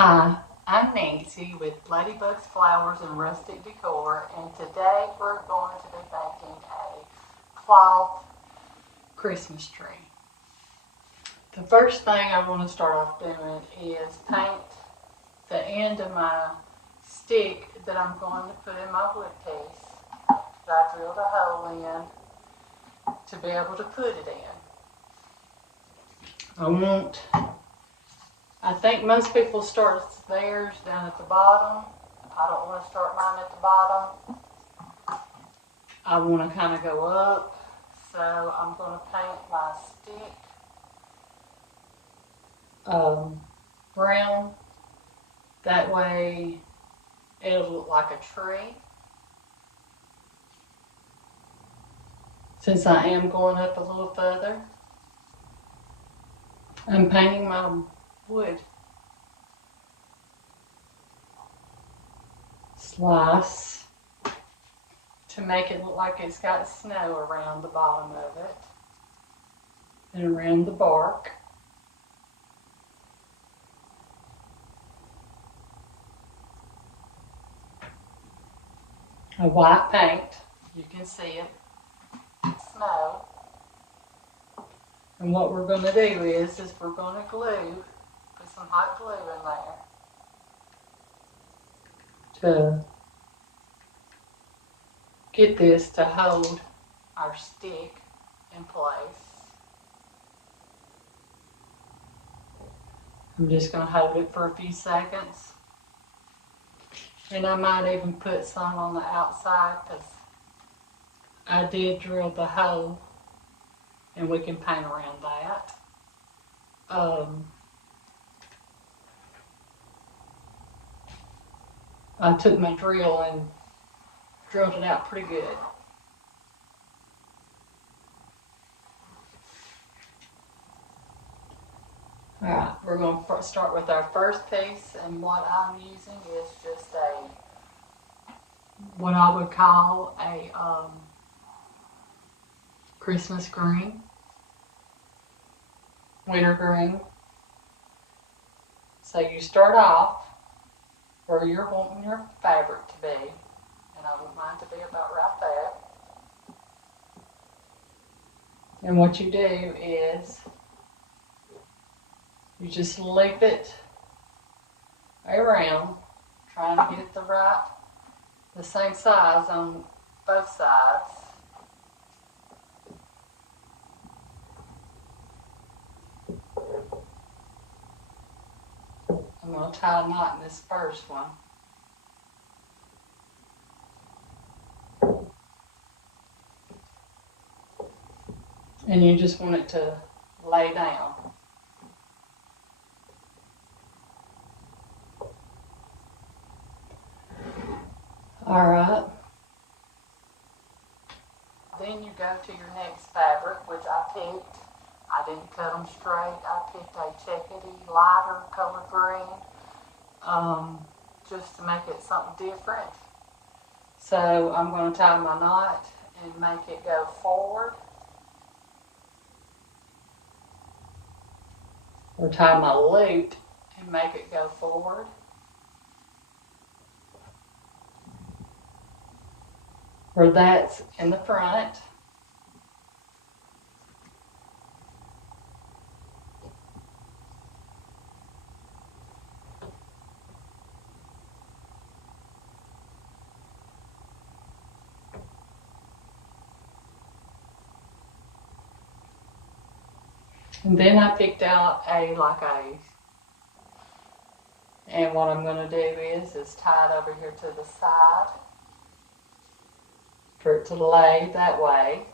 Hi, I'm Nancy with Ladybugs Flowers and Rustic Decor, and today we're going to be making a cloth Christmas tree. The first thing I want to start off doing is paint the end of my stick that I'm going to put in my wood piece that I drilled a hole in to be able to put it in. I think most people start theirs down at the bottom. I don't want to start mine at the bottom. I want to kind of go up. So I'm going to paint my stick brown. That way it'll look like a tree. Since I am going up a little further, I'm painting my wood slice to make it look like it's got snow around the bottom of it and around the bark. A white paint, you can see it, snow. And what we're going to do is we're going to put some hot glue in there to get this to hold our stick in place. I'm just going to hold it for a few seconds. And I might even put some on the outside because I did drill the hole and we can paint around that. I took my drill and drilled it out pretty good. Alright, we're going to start with our first piece, and what I'm using is just what I would call a Christmas green, winter green. So you start off where you're wanting your fabric to be, and I want mine to be about right there. And what you do is you just loop it around, trying to get it the same size on both sides. I'm going to tie a knot in this first one. And you just want it to lay down. Alright. Then you go to your next fabric, which I picked. I didn't cut them straight. I picked a checkety, lighter color green, just to make it something different. So I'm going to tie my knot and make it go forward. Or tie my loop and make it go forward. Where that's in the front. And then I picked out and what I'm going to do is tie it over here to the side for it to lay that way.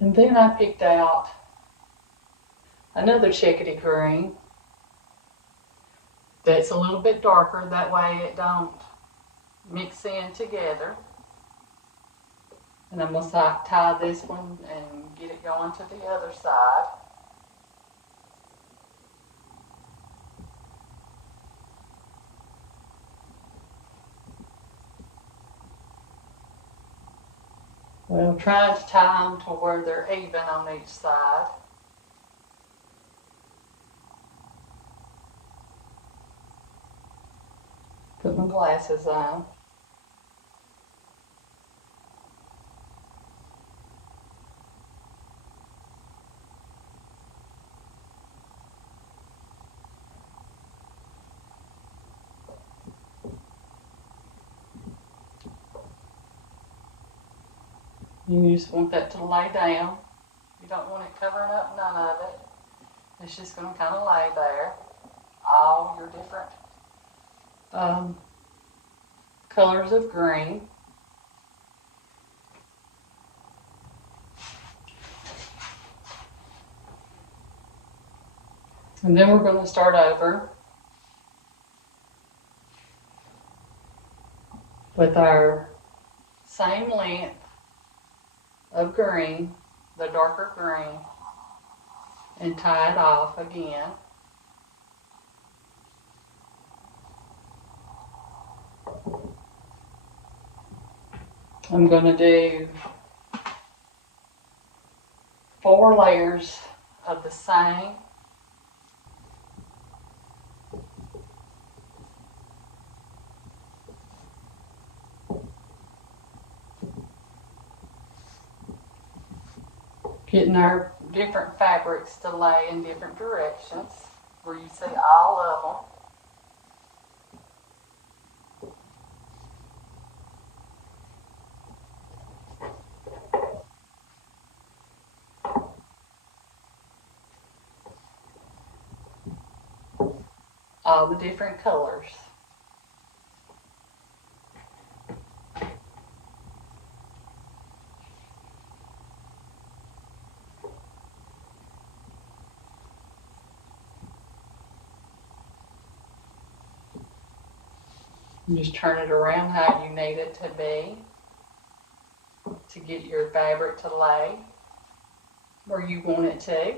And then I picked out another chickadee green that's a little bit darker, that way it don't mix in together. And I'm going to tie this one and get it going to the other side. Well, trying to tie them to where they're even on each side. Put my glasses on. You just want that to lay down. You don't want it covering up none of it. It's just going to kind of lay there. All your different colors of green. And then we're going to start over with our same length of green, the darker green, and tie it off again. I'm going to do 4 layers of the same. Getting our different fabrics to lay in different directions where you see all of them. All the different colors. And just turn it around how you need it to be to get your fabric to lay where you want it to.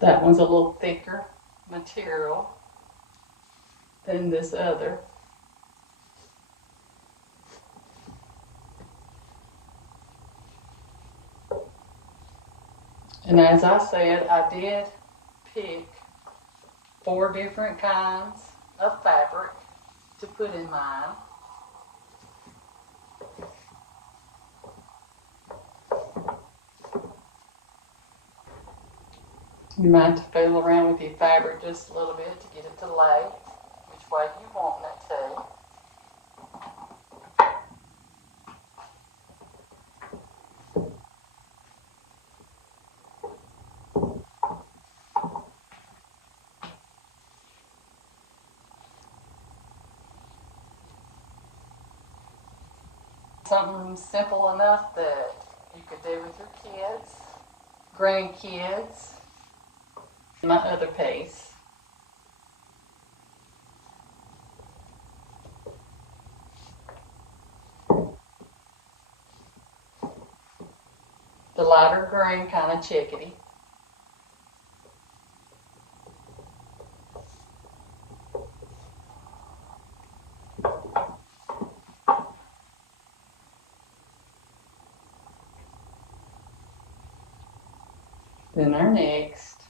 That one's a little thicker material than this other. And as I said, I did pick 4 different kinds of fabric to put in mine. You might fool around with your fabric just a little bit to get it to lay which way you want it to. Something simple enough that you could do with your kids, grandkids. My other piece. The lighter green, kind of chickadee. Then our next,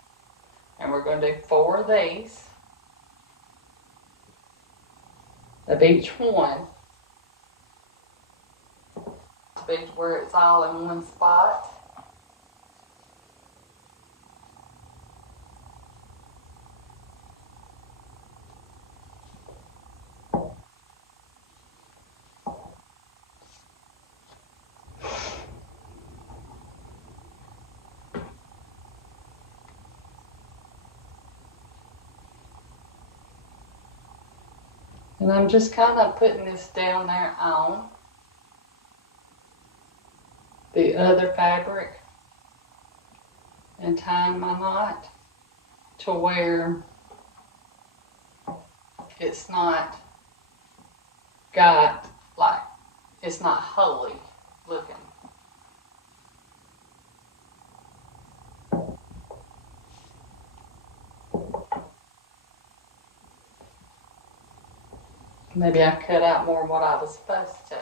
and we're going to do 4 of these of each one to be where it's all in one spot. And I'm just kind of putting this down there on the other fabric and tying my knot to where it's not got, like, it's not holy looking. Maybe I cut out more than what I was supposed to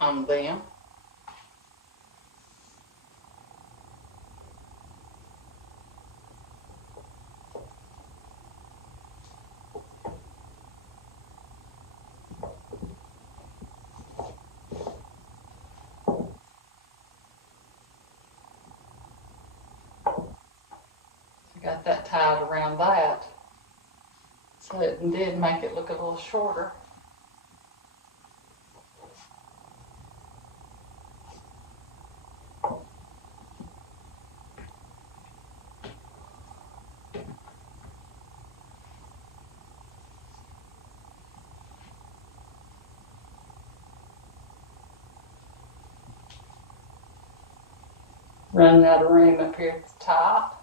on them. Got that tied around that, so it did make it look a little shorter. Running out of room up here at the top.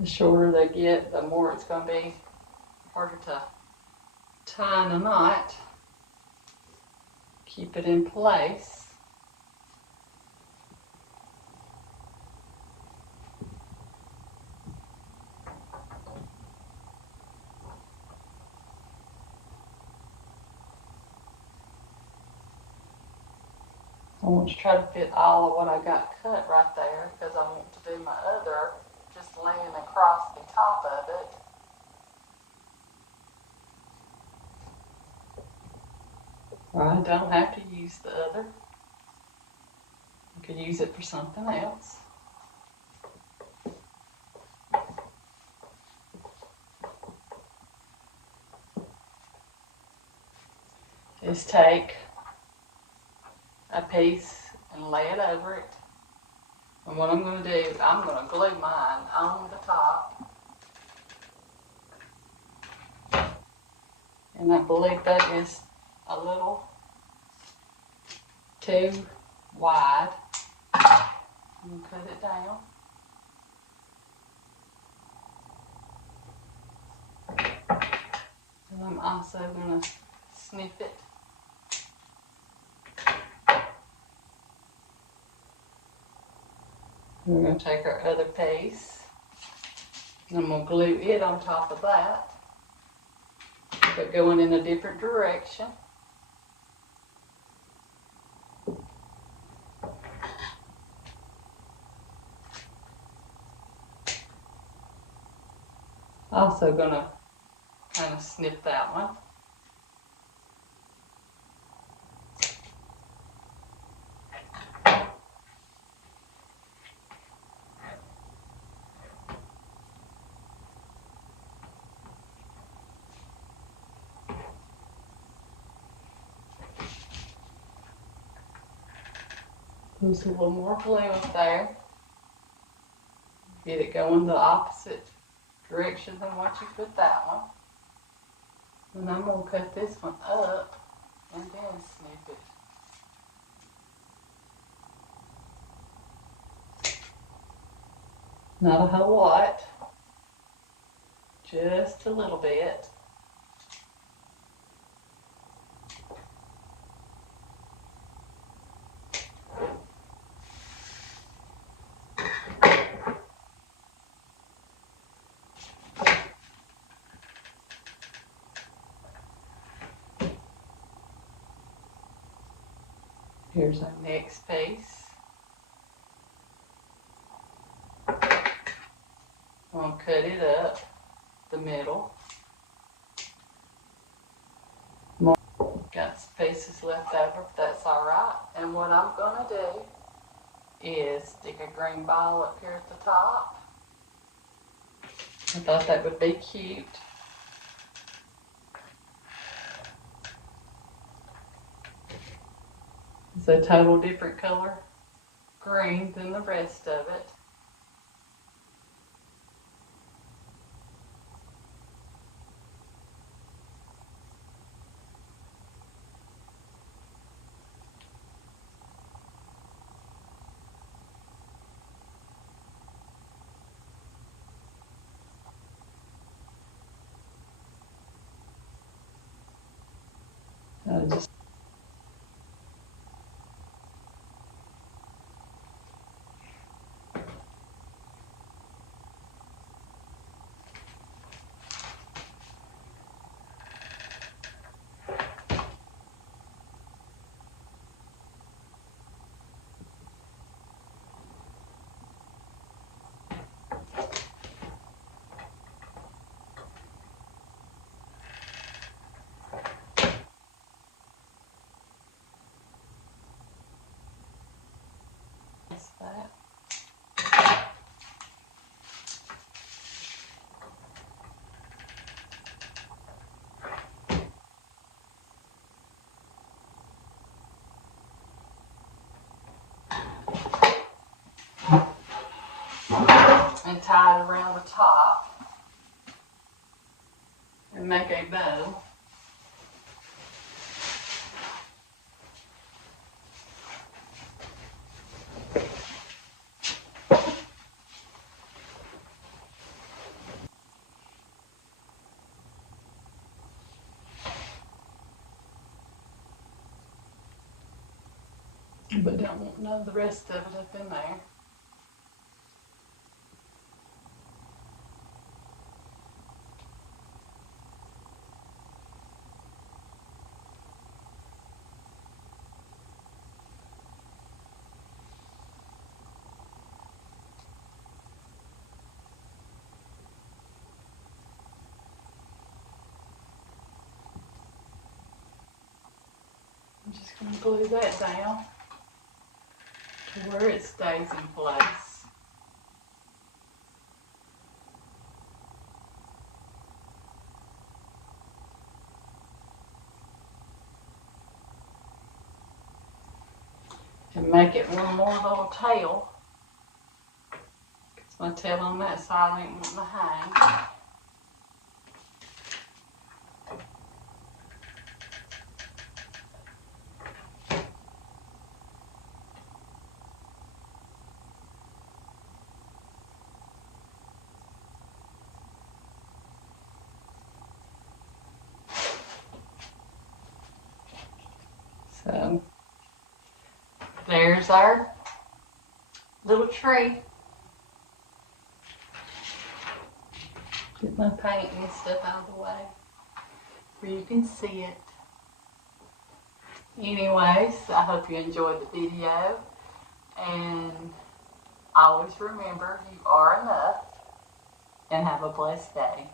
The shorter they get, the more it's going to be harder to tie in a knot. Keep it in place. I want to try to fit all of what I got cut right there because I want to do my other just laying across the top of it. I don't have to use the other. I could use it for something else. Just take a piece and lay it over it. And what I'm going to do, I'm going to glue mine on the top. And I believe that is a little too wide. I'm going to cut it down. And I'm also going to snip it. We're going to take our other piece, and I'm going to glue it on top of that, but going in a different direction. Also going to kind of snip that one. Use a little more glue up there. Get it going the opposite direction than what you put that one. And I'm going to cut this one up and then snip it. Not a whole lot, just a little bit. Here's our next piece. I'm going to cut it up the middle. Got some pieces left over, but that's alright. And what I'm going to do is stick a green ball up here at the top. I thought that would be cute. It's a total different color green than the rest of it. Just that. And tie it around the top and make a bow. But don't want none of the rest of it up in there. I'm just going to glue that down to where it stays in place. And make it one more little tail. Because my tail on that side ain't wanting to hang. So there's our little tree. Get my paint and stuff out of the way where you can see it. Anyways, I hope you enjoyed the video, and always remember you are enough, and have a blessed day.